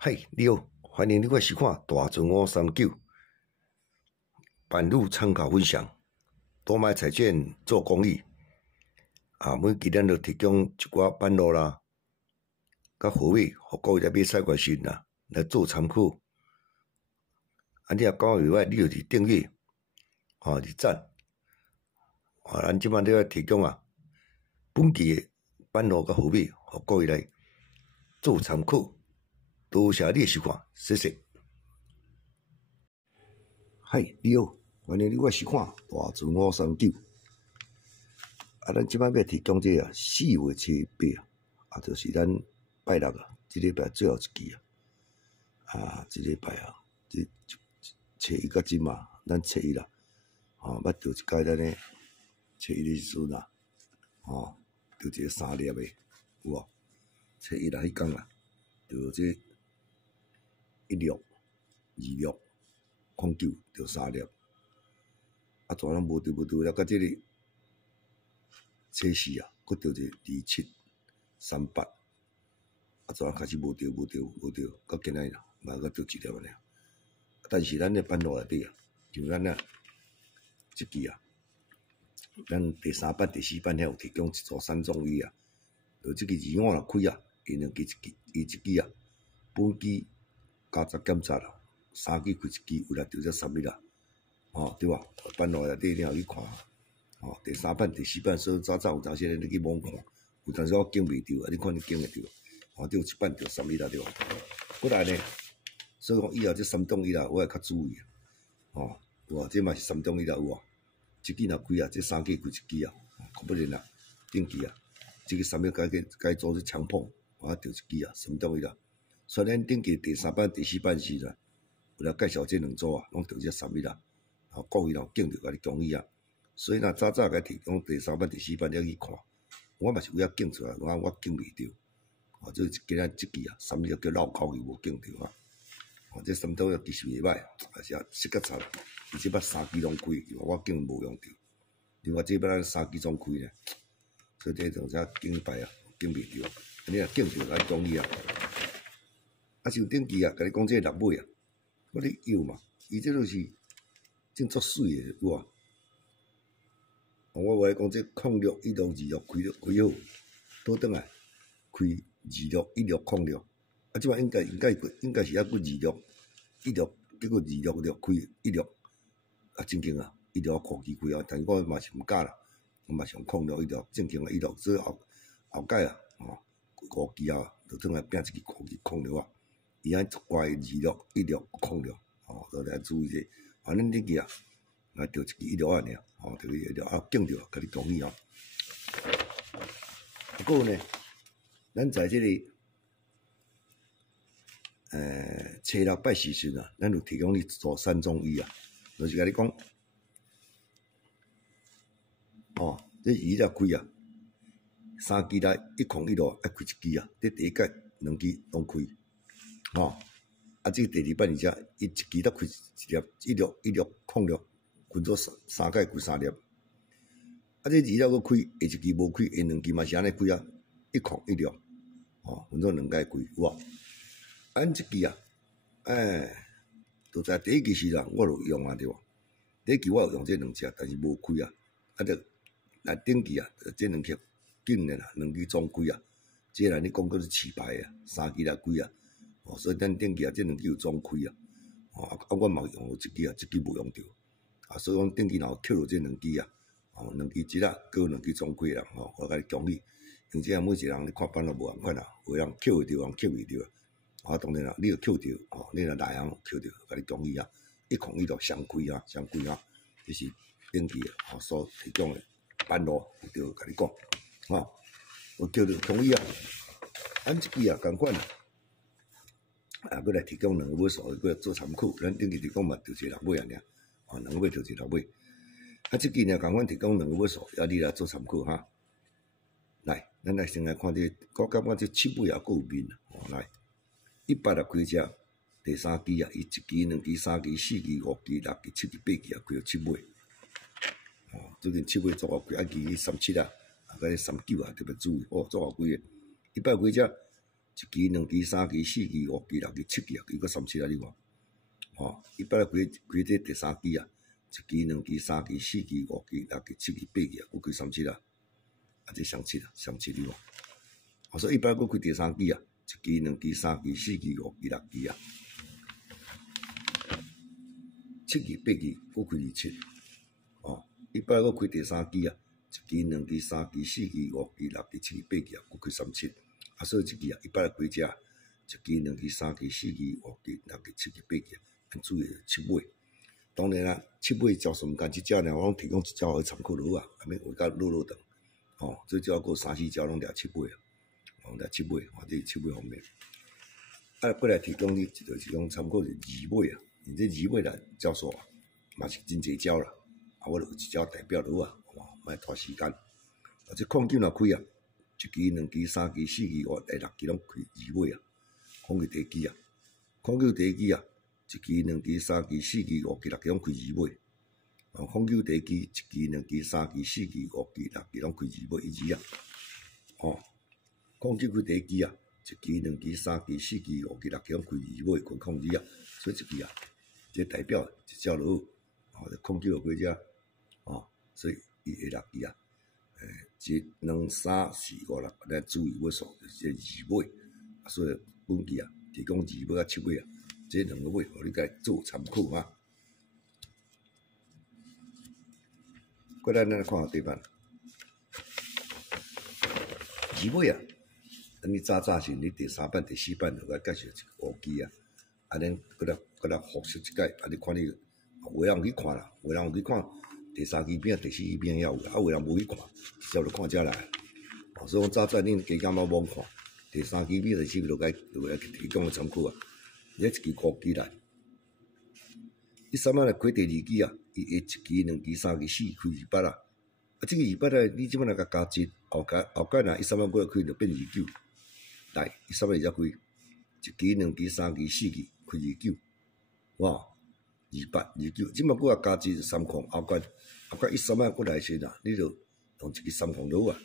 嗨，你好，欢迎你来收看大船539版路参考分享。多买彩券做公益每期咱就提供一寡版路啦，甲货尾，互各位来买彩券时啦，来做参考。你若讲袂歹，你就是订阅，是赞。咱即摆咧提供本期的版路甲货尾，互各位来做参考。多谢你的收看，谢谢。嗨，你好，欢迎你来收看大船539。咱即摆要提供这4月7、8就是咱拜六这礼拜最后一期这礼拜这初一到今嘛，咱初一啦，捌钓一届咱的初一的时阵钓一个3粒的，有无？初一啦，迄天啦，钓这1粒、2粒、09钓3粒，全拢无钓了，到这里初4佫钓一个27、38，全开始无钓，到今仔日啦，嘛佫钓1粒尔。但是咱的版路内底像咱即期咱第3版、第4版遐有提供一组3种鱼就即期2号若开伊两期一支本期加十检查啦，3期开一支，有来钓这3粒啦，对吧？版路内底你若去看，第3版、第4版，所以早有当时你去网看，有当时我拣袂着，你看你拣会着，钓1版钓3粒啦，对吧？过来呢，所以讲以后这3种鱼啦，我会较注意有这嘛是3种鱼啦，有无？一季若开这3季开一支可不然顶期这个3粒该做是强碰，钓一支3种鱼啦。虽然顶期第3版、第4版时啦，有来介绍这2组拢钓这3粒啦，各位咯拣着甲你讲伊所以若早甲提供第3版、第4版了去看，我嘛是有遐拣出来，我拣袂着，这今仔即期3粒叫绕口去无拣着这3种其实袂歹，也是适合差。伊即摆3期拢开，我竟无用着。另外即摆咱3期总开呢，所以这种啥拣牌拣袂着。你若拣着来讲伊像顶期甲你讲这6尾我咧摇嘛，伊这就是真足水的，有无？我话讲这06、16、26开好，倒转来开26、16、06，即摆应该是还佫26、16，结果26开16，正经16后期开但是我嘛是毋敢啦，我嘛是用06、16正经16，所以后届5期就转来变一支后期06伊足怪26、16、06都来注意者，反正顶期来钓一支16尔，钓16拣着甲你讲伊不过呢，咱在这里初6拜时阵咱有提供你做3种鱼就是甲你讲这鱼若开3期内101爱开一支这第一届2期拢开这个第2版伊一期才开一粒16、06分做3届开3粒这2粒佫开，下一期无开，下2期嘛是安尼开106分做2届开有无？咱即期就在第一期时我就用对吧？第一期我有用这2只，但是无开就来顶期这2期紧的啦，2期总开这来你讲佫是试牌3期来开所以咱顶期这2期有总开我嘛用一期无用着所以讲顶期若有扣着这2期2期即搁2期总开啦我甲你讲你，因这每一个人你看版路无共款有人扣会着，有人扣袂着当然你有扣着你若内行扣着，甲你讲伊101双开这是顶期所提供的版路，就甲你讲有叫着同意咱即期共款佫来提供2个尾数，佫做参考。咱顶期提供嘛钓一6尾2个尾钓一6尾。即期呢共款提供2个尾数，你来做参考来，咱来先来看我感觉这7尾佫有面来，100开只第3期伊1期、2期、3期、4期、5期、6期、7期、8期开到7尾最近7尾做好开，期37甲39特别注意足好开的。100开只支、两支、三支、四支、五支、六支、七支啊，伊个37啊，你看，哦，伊摆来开这第三支啊，一支、两支、三支、四支、五支、六支、七支、八支啊，佫开37啊，啊，这上7啊，上7你看，啊，所以伊摆来佫开第三支啊，一支、两支、三支、四支、五支、六支啊，七支、八支，佫开27，哦，伊摆来佫开第三支啊，一支、两支、三支、四支、五支、六支、七支、八支啊，佫开37。啊，所以即支啊，伊摆来开只，一支、两支、三支、四支、五支、六支、七支、八支，按主要7尾。当然啦，7尾招数毋干即只呢，我拢提供一只互参考落啊，啊免画甲落长。哦，最少还3、4只拢掠7尾啊，哦掠7尾，哦这7尾方面。啊，过来提供你就是讲参考是2尾啊，因这2尾啦招数啊，嘛是真侪招啦。啊，我就有一招代表落啊，莫拖时间。啊，这控金若开啊。一支、两支、三支、四支、五支、六支拢开2尾啊，控球第一支啊，控球第一支啊，一支、两支、三支、四支、五支、六支拢开2尾，啊，控球第一支，一支、两支、三支、四支、五支、六支拢开2尾一支啊，哦，控球开第一支啊，一支、两支、三支、四支、五支、六支拢开2尾，开控制啊，所以一支啊，这代表一招落，哦，控球开只，哦，所以伊下6支啊。1、2、3、4、5、6，咱注意尾数就是2尾，所以本期啊提供2尾啊7尾啊，这2个尾，互你家做参考啊。过来咱来看下对版，2尾啊，等你早时你第3版、第4版就甲介绍一个乌鸡啊，啊，恁过来复习一解，啊，你看你有人去看啦，有人去看。第3期片、第4期片也有啦，啊，有人无去看，直接就看遮来。哦，所以讲早恁加减仔罔看，第3期片、第4期就该提供个参考啊。这一支高机来，伊三仔来开第2期啊，伊下1期、2期、3期、4期开200啦。啊，这个200咧，你即摆来甲加值，后盖若伊三仔过来开就变29，来，伊三仔才开1期、2期、3期、4期开29，哇！229，即摆佫啊加值3控，后盖伊三仔过来时啦，你就用一支3控落啊。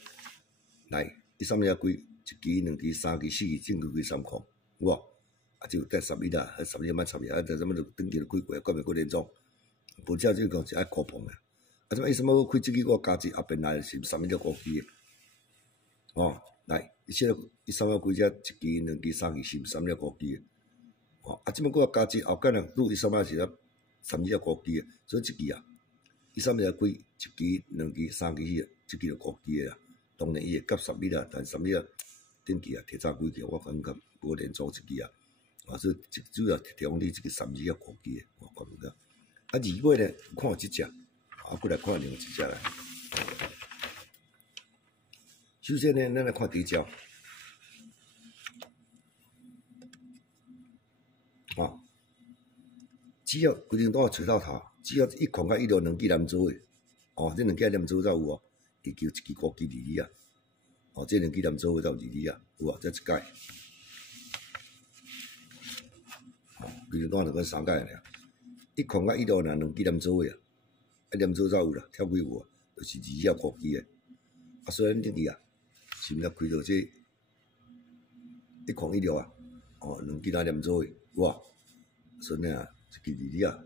来，伊三仔也开1期、2期、3期、4期，正开3控，哇！啊就带11啦，11莫插伊，啊，就什么就登记就开过，怪袂过连庄。无只就讲是爱酷碰诶。啊，即摆伊三仔开即支个加值后边来是11只高机诶。哦，来，伊三仔开只1期、2期、3期是3只高机诶。哦，啊，即摆佫加值后盖呢，拄伊三仔是啊。3只高机诶，所以即支啊，伊三只开1期、2期、3期迄即支就高机诶啦。当然伊会夹11啦，但11啊顶期啊提早几期，我感觉无连做即支啊，啊所以主要提供你即个3只高机诶，我感觉。啊2尾咧看即只，啊过来看另一只来。首先呢，咱来看第一招，啊。只要规定都找到头，只要1控甲1路2支连做诶，哦，这2支连做才有哦，伊叫1支高机2支啊，哦，这2支连做才有2支啊，有啊，这1解，哦，规定都就讲3解尔，1控甲1路若2支连做诶啊，啊连做才有啦，跳几有啊，就是2支高机诶，啊，所以咱顶期啊，是毋是开到这1控1路啊，哦，2支来连做诶，有啊，所以啊。一支2支啊，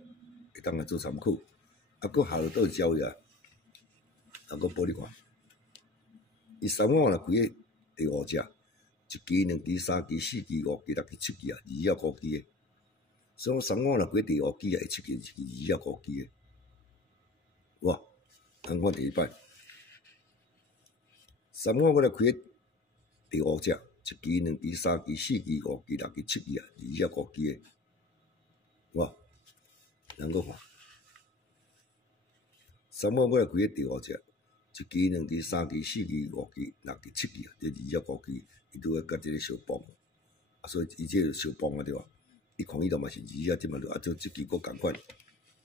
会当来做参考。啊，佫下落倒招伊啊，啊，佫报你看。伊3晚若开个第5只，1期、2期、3期、4期、5期、6期、7期啊，2支高机诶。所以3晚若开第5期啊，7期是2支高机诶。哇，咱看第一摆，3晚我来开第5只，1期、2期、3期、4期、5期、6期、7期啊，2支高机诶。哇，咱搁看3晚我来开第5只，1期、2期、3期、4期、5期、6期、7期啊，这2只高机，伊拄甲即个相帮，啊，所以伊这就相帮啊，对吧？1控1路嘛是2只，即嘛就啊，做即支佫共款，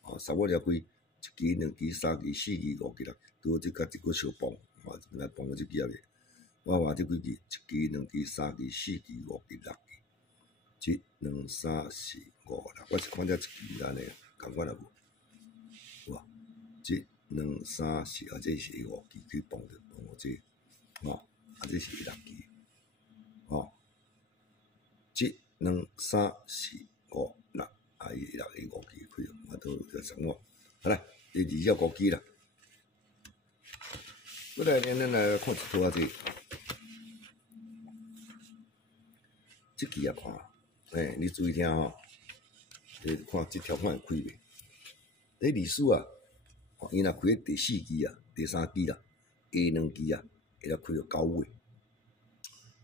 哦，3晚了开1期、2期、3期、4期、5期、6期，拄好即甲即个相帮，啊，来帮我即支啊咧，我换即几支，1期、2期、3期、4期、5期、6期。1、2、3、4、5、6，我是看遮1支安尼，共款也有，哇！1、2、3、4，啊，这是5期去帮着这，哦，啊，这是6期，哦， 2、3、4、5、6，伊6个5支开，啊都15。好啦，第2只5支啦。过来，咱来看一套仔这，这支啊看，你注意听吼，你看这条款会开袂？你历史啊，伊若开第4支啊、第3支啦、下2支啊，会当开到9尾。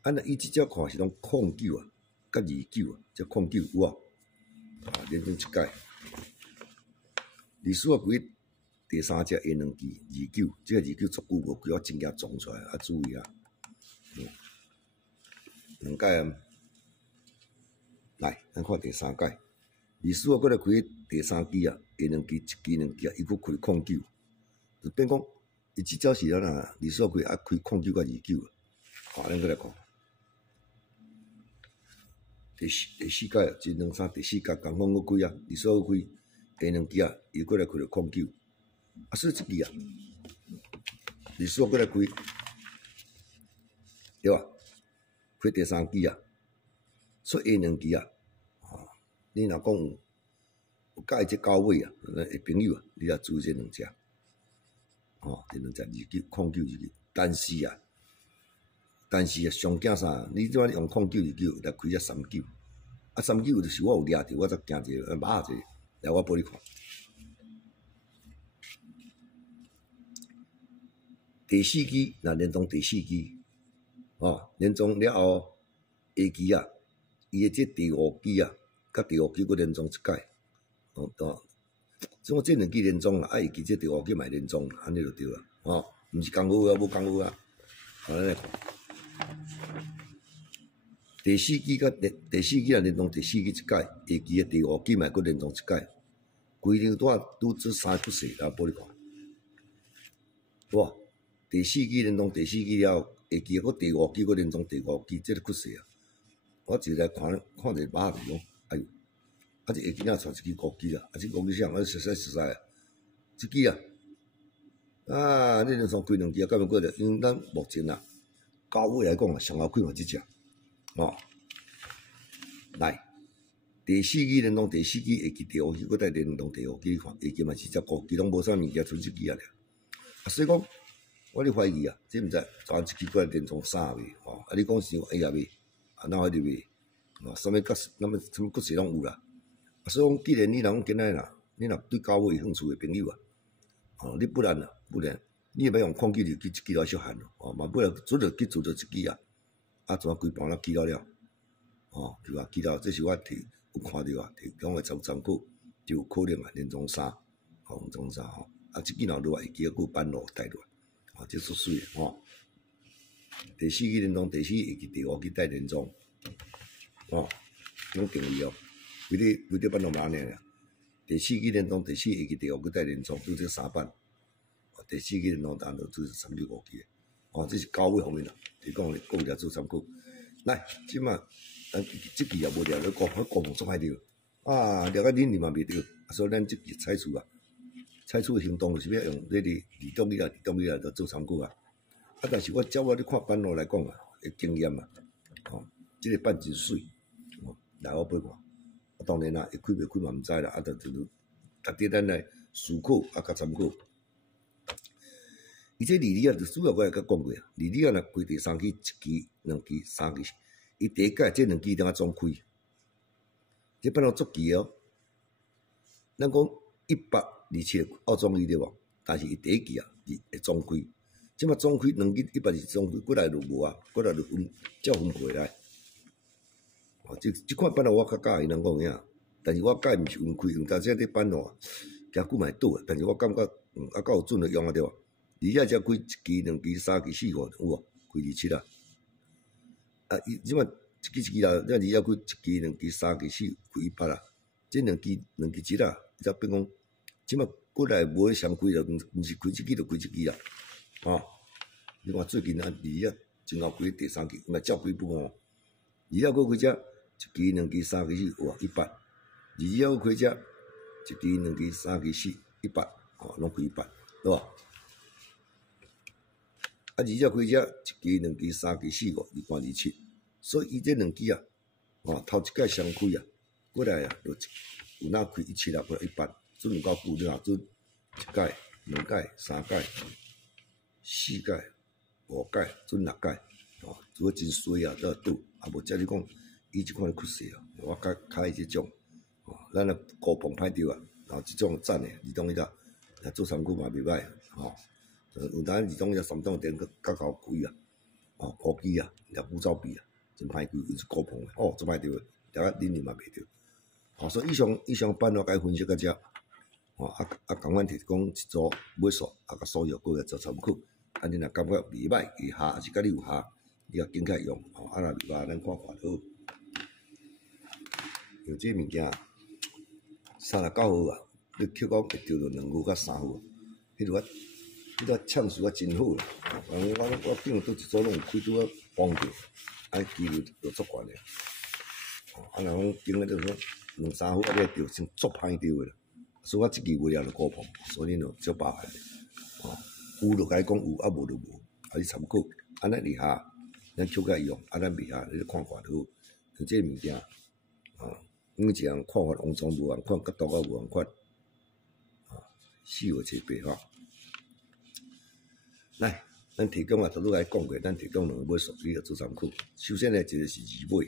啊，那伊即只看是拢09啊，甲29啊，即09有无？啊，连中一届。历史啊，开第3只下2支29，即个29足久无开，我真惊撞出来，啊注意啊，2届啊，来，咱看第3届。历史啊，过来开第3支啊，下2支、1支、2支啊，伊佫开09，就变讲，伊即只是咱历史啊开09甲29啊，好，咱过来看。第4届啊，1、2、3第4届共款个开啊，历史个开下2支啊，伊过来开到09，啊，所以即支啊，历史过来开，对吧？开第3支啊，所以下2支啊，你若讲有介即9尾啊，朋友啊，你也注意这2只，这2只29、29。但是啊，上惊啥？你即摆用0929来开只39，啊39就是我有掠着，我才惊一个，骂一个，来我报你看。第4支若连中第4支，连中了后下支啊，伊的这第5支啊，甲第5支佫连中一届，种这2支连中啦，啊下支这第5支嘛连中啦，安尼就对啦，毋是功夫啊，无功夫啊，好，咱来看。第4支甲第4支啊连同第4支一届，下支的第5支嘛佫连同一届，规张拄做3出世，来报你看，哇！第4支连同第4支了，下支佫第5支佫连同第5支，这个出世啊！我就来看者骂者讲，哎呦，啊这下支仔带一支5支啊，啊这5支啥？我熟悉啊，这支啊，啊你连从开2支啊，根本过着，因为咱目前啊9尾来讲啊，上后开嘛即只。来，第4支连同第4支下支第5支，佫再连同第5支看，下支嘛是只5支拢无啥物件，剩1支啊了。所以讲，我咧怀疑啊，这毋知抓一支过来连同啥未？啊，你讲是哎呀未？啊，哪会入未？啥物角色，什么角色拢有啦。所以讲，既然你若讲今仔啦，你若对9尾有兴趣的朋友啊，你不然，你也要用控制力去一支来小汉咯，嘛不然做着去做着一支啊。啊，怎规盘啦记了了，对吧？记了，这是我有看到啊，提供的参考，就有可能啊，连中3，连中3啊，即支若落来，会记佫有半路带落来，这出水的第4支连中第4下支第5支带连中，拢定义规个半路哪呢？第4支连中第4下支第5支带连中，拄这3班，第4支连中单就拄35支。这是9尾方面啦，提供你讲了做参考。来，即马咱即支也无聊咧，国防做歹着啊，了解恁你嘛袂着，所以咱即支采取的行动就是要用这个2动力来做参考啊。啊，但是我照我咧看班路来讲啊，的经验啊，即个班真水，来我报看。当然啦，会开袂开嘛毋知啦，就是值得咱来思考啊，甲参考。伊这莉莉啊，就主要我也甲讲过啊，莉莉啊，若开第3期、1支、2支、3支，伊第一届这2支等下总开，这班路足奇哦。咱讲127澳中医对无？但是伊第一期啊，会总开，即马总开2支120总开，过来就无啊，过来就照分配来。即款班路我较介意，人讲啥？但是我介毋是分开用，但是这班路啊，行久嘛会倒啊。但是我感觉啊，够有准的用啊对无？而且才开1支、2支、3支、4、5，有无？开27啦。啊，伊即马一支啦，咱而家开1支、2支、3支、4，开100啦。这2支节啦，才变讲，即马过来无咧相开啦，毋是开1支就开1支啦。你看最近啊，而家正好开第3支，嘛照开不哦。而家佫开只1支、2支、3支、4，哇100。而家佫开只1支、2支、3支、4，100，拢开100，对吧？啊，而且开只1支、2支、3支、4、5，227，所以伊这2支啊，头一届双开啊，过来啊，就有哪开176或100，准有够久了啊，准1届、2届、3届、4届、5届，准6届，如果真衰啊，都倒，啊无遮你讲，伊即款缺势啊，我较爱即种，咱的高棚歹着啊，即种赞的二档迄搭，做参考嘛袂歹，有当二档迄3档电较高贵啊，高机啊，掠古走币啊，真歹贵，伊是高棚的，做歹着，大家恁嘛袂着，所以以上班我该分析到遮，共阮提供一组买数，甲所有个做参考，你若感觉袂歹，会下，还是甲你有下，你也紧起来用，若袂歹，咱看看就好。像即物件，39号啊，你扣讲会着着2号甲3号，迄个枪术啊真好啦。我顶倒一组拢有开拄啊帮着，机会就足悬诶。若讲顶个就说2、3号啊，你着先足歹着诶啦。所以我即支买了就高碰，所以就少把握。有就甲伊讲有，无就无，你参考。安尼厉害，咱扣起来用，咱袂下，你看看就好。像即物件，每一人看法完全无共款，角度也无共款。4月7、8来，咱提供啊，头拄来讲过，咱提供2个买数，你着做参考。首先呢，一个是2买，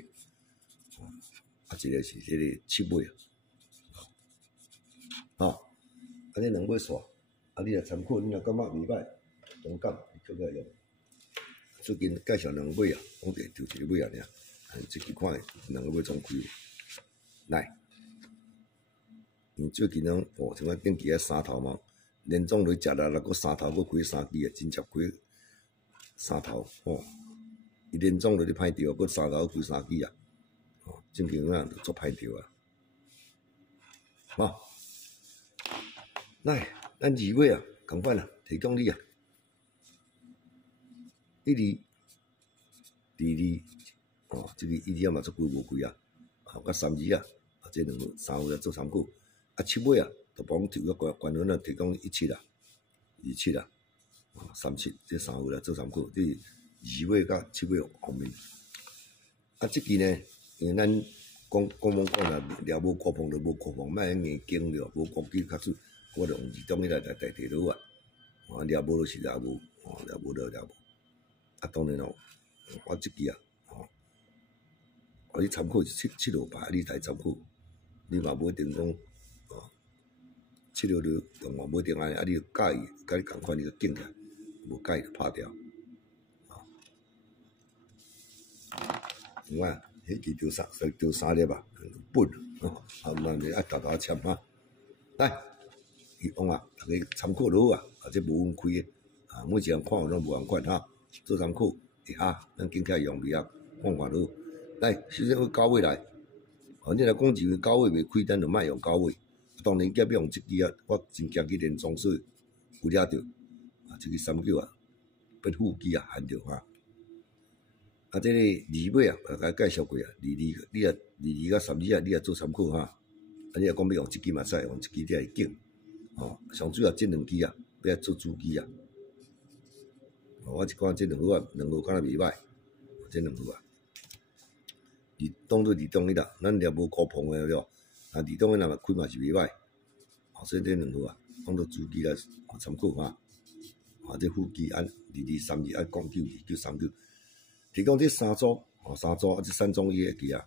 一个是迄个7买这2买数，你来参考，你若感觉袂歹，同感，你扣起来用。最近介绍2买啊，讲者就1个买啊尔，即期看2个买总开。来，因最近像我顶期3头嘛，连总落食力，搁3头搁开3支啊，真正开3头伊连总落咧歹着，搁3头开3支啊，正经啊足歹着啊，来，咱2月啊，共款啊，提供你啊，1、2、即个1嘛足贵无贵啊，甲3支啊，这3号来做参考。7尾啊，就帮提个关员啊，提供17啊、27啊、37，这3号来做参考。这2尾甲7尾后面。即期呢，因为咱讲啦，掠无高峰就无高峰，莫硬经了，无攻击较准，我就用2档来代替落啊。掠无就是掠无，掠无就掠无。当然我即期啊，你参考是7号牌，你来参考，你嘛无一定讲7号就用嘛，无一定安尼，你就介意，甲你共款，你就紧起来，无介意就拍掉。有影，迄期着3粒啊，本慢慢爱豆签哈。来，希望啊，大家参考就好啊，这无分开的，每一人看法拢无共款哈，做参考会哈，咱紧起来用去啊，看看就好。来，首先9尾来，你若讲认为9尾袂开，咱就莫用9尾。当然，要用即支啊，我真惊去连总数有掠着，即个39啊，变副机啊，hand着哈。这个2尾啊，甲介绍过啊，22甲32啊，你也做参考哈。你若讲要用即支嘛使，用即支你会紧，上主要这2支啊，要做主机啊。我是看这2号啊，2号敢若袂歹，这2号啊。当做2档迄啦，咱掠无高碰诶了，2档诶若开嘛是袂歹，所以这2号啊，当做主机来参考哈。这副机按2232按092939，提供这3组，这3种伊会记啊。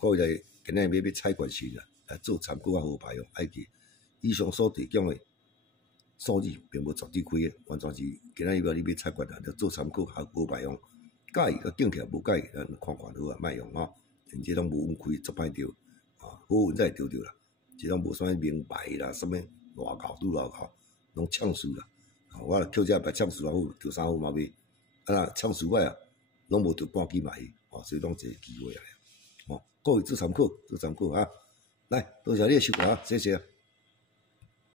各位来今日要采关系啦，来做参考啊好牌用，爱记。以上所提供诶数字并无绝对开诶，完全是今日你要采关啊，就做参考好牌用。介意甲紧起来，无介意咱看看好啊，莫用吼。因这拢无分开，足歹着好运才会着啦。这拢无啥物名牌啦，啥物外口拄外口，拢抢输啦。我扣这白抢输也好，着3号嘛袂。抢输歹啊，拢无着半支嘛去，所以拢一个机会来。各位做参考，哈。来，多谢你诶收看，谢谢。